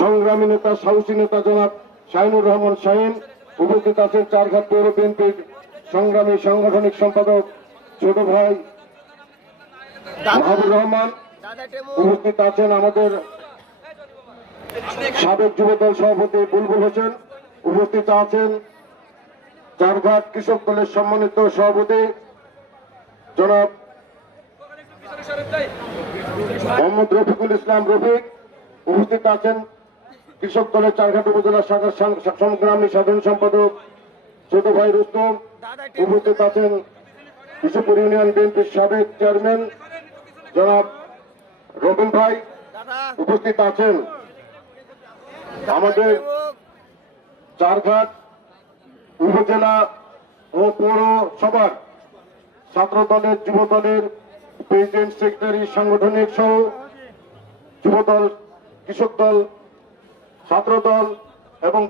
সংগ্রামী নেতা সাহসী নেতা জনাব শাহিনুর রহমান শাহিন। উপস্থিত আছেন চারঘাট পৌর বিএনপির সংগ্রামী সাংগঠনিক সম্পাদক ছোট ভাই মাহবুব রহমান। উপস্থিত আছেন আমাদের সাবেক যুবদল সভাপতি বুলবুল হোসেন। উপস্থিত আছেন চারঘাট কৃষক দলের সম্মানিত সভাপতি জনাব মোহাম্মদ রফিকুল ইসলাম রফিক। উপস্থিত আছেন কৃষক দলের চারঘাট উপজেলা শাখার সংগ্রামী সাধারণ সম্পাদক ছোট ভাই রুস্তম। উপস্থিত আছেন বিশুপুর ইউনিয়ন বিএনপির সাবেক চেয়ারম্যান জনাব রবিন ভাই। উপস্থিত আছেন আমাদের চারঘাট উপজেলা ও পৌরসভার ছাত্র দলের যুব দলের প্রেসিডেন্ট সেক্রেটারি সাংগঠনিক সহ যুবদল কৃষক দল ছাত্র দল এবং